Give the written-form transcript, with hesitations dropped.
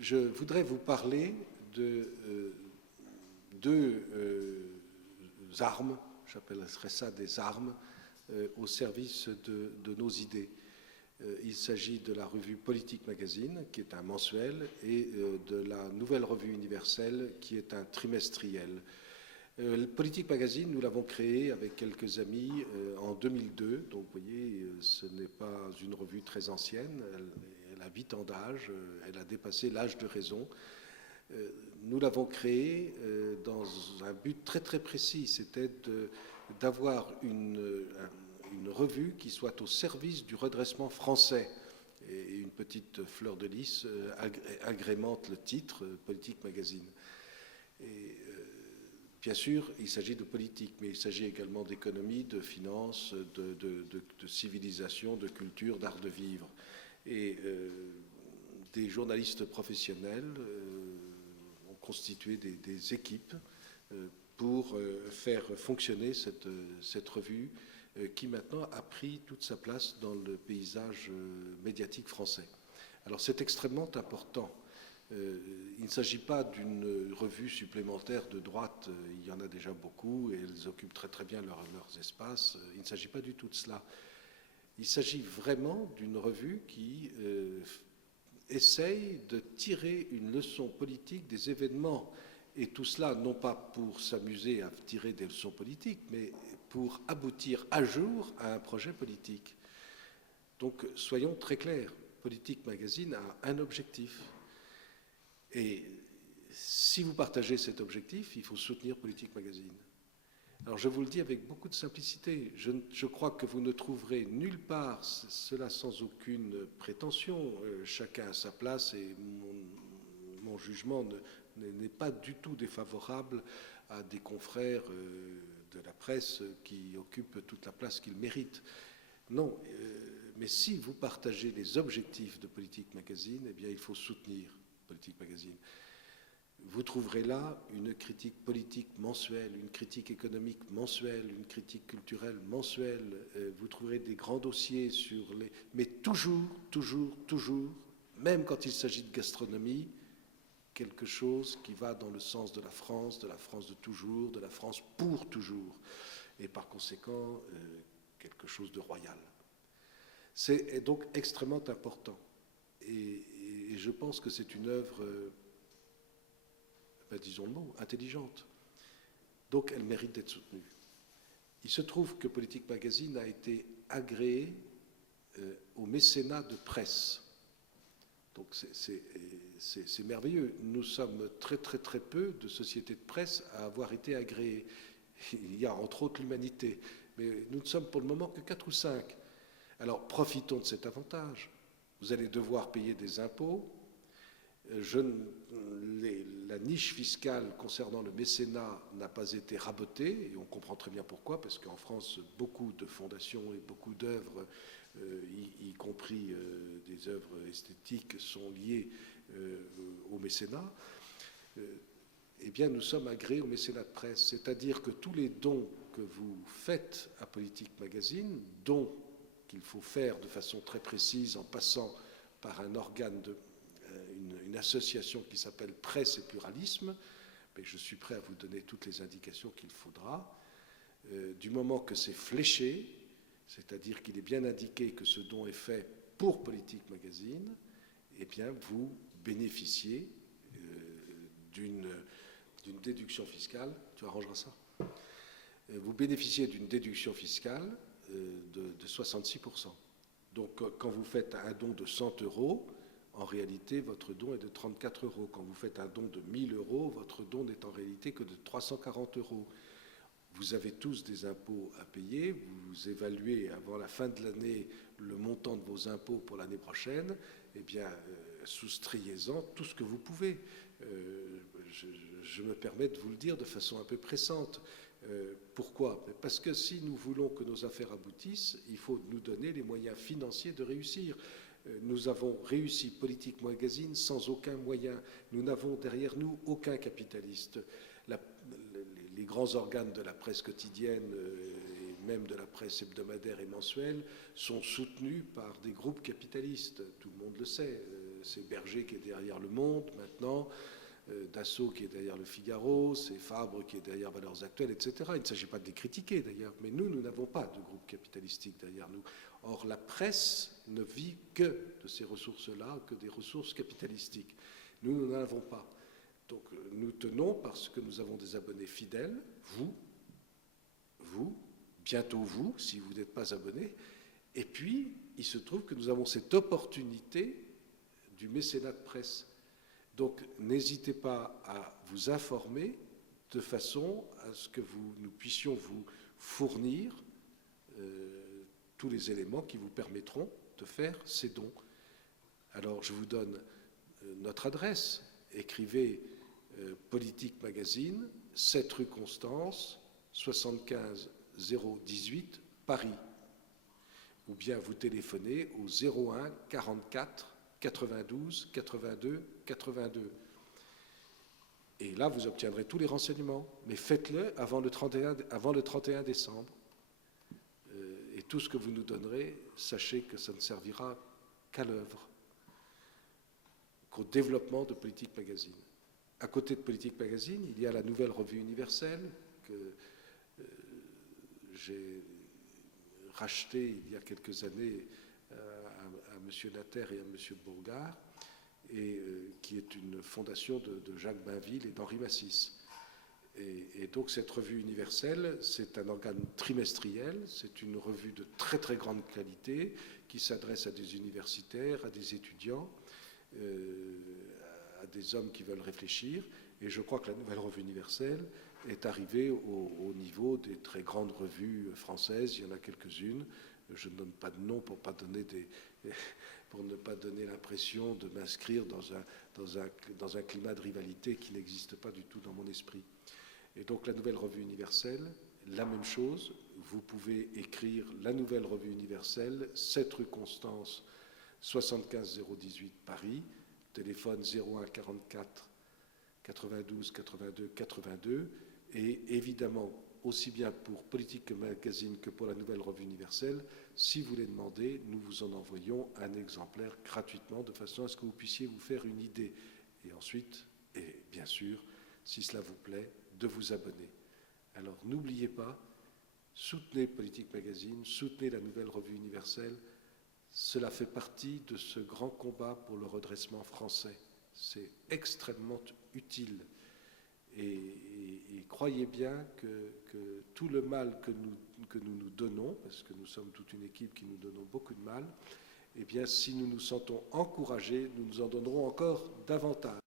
Je voudrais vous parler de deux armes, j'appellerais ça des armes, au service de nos idées. Il s'agit de la revue Politique Magazine, qui est un mensuel, et de la Nouvelle Revue Universelle, qui est un trimestriel. Politique Magazine, nous l'avons créé avec quelques amis en 2002, donc vous voyez, ce n'est pas une revue très ancienne, elle a 8 ans d'âge, elle a dépassé l'âge de raison. Nous l'avons créée dans un but très très précis, c'était d'avoir une revue qui soit au service du redressement français. Et une petite fleur de lys agrémente le titre Politique Magazine. Et bien sûr, il s'agit de politique, mais il s'agit également d'économie, de finance, de civilisation, de culture, d'art de vivre. Et des journalistes professionnels ont constitué des équipes pour faire fonctionner cette revue qui maintenant a pris toute sa place dans le paysage médiatique français. Alors c'est extrêmement important. Il ne s'agit pas d'une revue supplémentaire de droite, il y en a déjà beaucoup et elles occupent très très bien leurs espaces. Il ne s'agit pas du tout de cela. Il s'agit vraiment d'une revue qui essaye de tirer une leçon politique des événements. Et tout cela, non pas pour s'amuser à tirer des leçons politiques, mais pour aboutir à jour à un projet politique. Donc, soyons très clairs, Politique Magazine a un objectif. Et si vous partagez cet objectif, il faut soutenir Politique Magazine. Alors, je vous le dis avec beaucoup de simplicité. Je crois que vous ne trouverez nulle part cela sans aucune prétention. Chacun à sa place et mon jugement n'est pas du tout défavorable à des confrères de la presse qui occupent toute la place qu'ils méritent. Non, mais si vous partagez les objectifs de Politique Magazine, eh bien il faut soutenir Politique Magazine. Vous trouverez là une critique politique mensuelle, une critique économique mensuelle, une critique culturelle mensuelle. Vous trouverez des grands dossiers sur les... Mais toujours, même quand il s'agit de gastronomie, quelque chose qui va dans le sens de la France de toujours, de la France pour toujours, et par conséquent, quelque chose de royal. C'est donc extrêmement important. Et je pense que c'est une œuvre, disons le mot, intelligente. Donc elle mérite d'être soutenue. Il se trouve que Politique Magazine a été agréé au mécénat de presse. Donc c'est merveilleux. Nous sommes très peu de sociétés de presse à avoir été agréées. Il y a entre autres l'Humanité. Mais nous ne sommes pour le moment que 4 ou 5. Alors profitons de cet avantage. Vous allez devoir payer des impôts. La niche fiscale concernant le mécénat n'a pas été rabotée, et on comprend très bien pourquoi, parce qu'en France, beaucoup de fondations et beaucoup d'œuvres, y compris des œuvres esthétiques, sont liées au mécénat. Eh bien, nous sommes agréés au mécénat de presse, c'est-à-dire que tous les dons que vous faites à Politique Magazine, dons qu'il faut faire de façon très précise en passant par un organe une association qui s'appelle Presse et Pluralisme, mais je suis prêt à vous donner toutes les indications qu'il faudra. Du moment que c'est fléché, c'est-à-dire qu'il est bien indiqué que ce don est fait pour Politique Magazine, eh bien vous bénéficiez d'une déduction fiscale. Tu arrangeras ça. Vous bénéficiez d'une déduction fiscale de 66%. Donc quand vous faites un don de 100 €, en réalité, votre don est de 34 €. Quand vous faites un don de 1 000 €, votre don n'est en réalité que de 340 €. Vous avez tous des impôts à payer. Vous évaluez avant la fin de l'année le montant de vos impôts pour l'année prochaine. Eh bien, soustrayez-en tout ce que vous pouvez. Je me permets de vous le dire de façon un peu pressante. Pourquoi ? Parce que si nous voulons que nos affaires aboutissent, il faut nous donner les moyens financiers de réussir. Nous avons réussi Politique Magazine sans aucun moyen. Nous n'avons derrière nous aucun capitaliste. Les grands organes de la presse quotidienne et même de la presse hebdomadaire et mensuelle sont soutenus par des groupes capitalistes. Tout le monde le sait. c'est Berger qui est derrière Le Monde maintenant, Dassault qui est derrière Le Figaro, c'est Fabre qui est derrière Valeurs Actuelles, etc. Il ne s'agit pas de les critiquer d'ailleurs, mais nous n'avons pas de groupe capitalistique derrière nous. Or, la presse ne vit que de ces ressources-là, que des ressources capitalistiques. Nous n'en avons pas. Donc, nous tenons parce que nous avons des abonnés fidèles, vous, bientôt vous, si vous n'êtes pas abonné. Et puis, il se trouve que nous avons cette opportunité du mécénat de presse. Donc, n'hésitez pas à vous informer de façon à ce que nous puissions vous fournir tous les éléments qui vous permettront de faire ces dons. Alors, je vous donne notre adresse. Écrivez Politique Magazine, 7 rue Constance, 75 018, Paris. Ou bien vous téléphonez au 01 44 92 82 82. Et là, vous obtiendrez tous les renseignements. Mais faites-le avant le 31 décembre. Et tout ce que vous nous donnerez, sachez que ça ne servira qu'à l'œuvre, qu'au développement de Politique Magazine. À côté de Politique Magazine, il y a la nouvelle revue universelle que j'ai rachetée il y a quelques années à M. Natter et à M. Bourgard, et qui est une fondation de Jacques Bainville et d'Henri Massis. Et donc cette revue universelle, c'est un organe trimestriel, c'est une revue de très très grande qualité qui s'adresse à des universitaires, à des étudiants, à des hommes qui veulent réfléchir. Et je crois que la nouvelle revue universelle est arrivée au niveau des très grandes revues françaises. Il y en a quelques-unes. Je ne donne pas de nom pour ne pas donner l'impression de m'inscrire dans un climat de rivalité qui n'existe pas du tout dans mon esprit. Et donc la nouvelle revue universelle, la même chose. Vous pouvez écrire la nouvelle revue universelle, 7 rue Constance, 75 018 Paris, téléphone 01 44 92 82 82, et évidemment, aussi bien pour Politique Magazine que pour la nouvelle revue universelle, si vous les demandez, nous vous en envoyons un exemplaire gratuitement, de façon à ce que vous puissiez vous faire une idée. Et ensuite, et bien sûr, si cela vous plaît, de vous abonner. Alors n'oubliez pas, soutenez Politique Magazine, soutenez la nouvelle revue universelle. Cela fait partie de ce grand combat pour le redressement français. C'est extrêmement utile. Et croyez bien que tout le mal que nous donnons, parce que nous sommes toute une équipe qui nous donnons beaucoup de mal, eh bien, si nous nous sentons encouragés, nous nous en donnerons encore davantage.